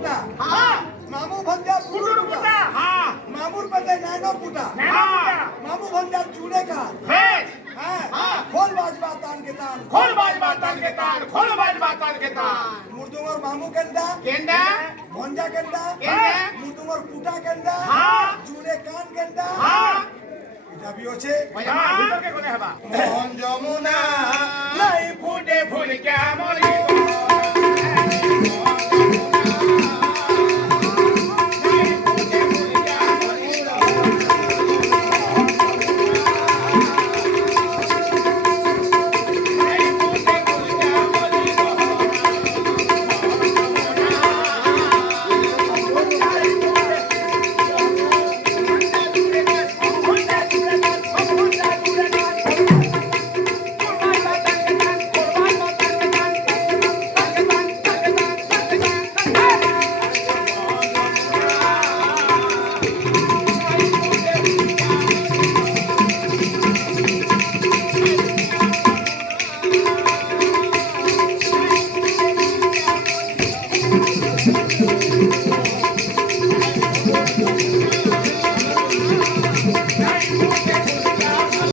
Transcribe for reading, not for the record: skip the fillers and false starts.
পুটা হ্যাঁ মামু ভঞ্জা কুটুর পুটা হ্যাঁ মামুর পেটে নাইনো পুটা নানা পুটা মামু ভঞ্জা জুড়ে কা ভেজ হ্যাঁ হ্যাঁ। খোল বাজবা তান কে তান খোল বাজবা তান কে তান খোল বাজবা তান কে তান মুর্দুঙ্গর মামু কেন্দা কেন্ডা ভঞ্জা কেন্দা কেন্ডা মুর্দুঙ্গর পুটা কেন্দা হ্যাঁ। জুড়ে কান কেন্দা হ্যাঁ এটা বি আছে হ্যাঁ ভিতরকে কোনে হবা মোহন যমুনা নাই ফুটে ফুল কে মরিব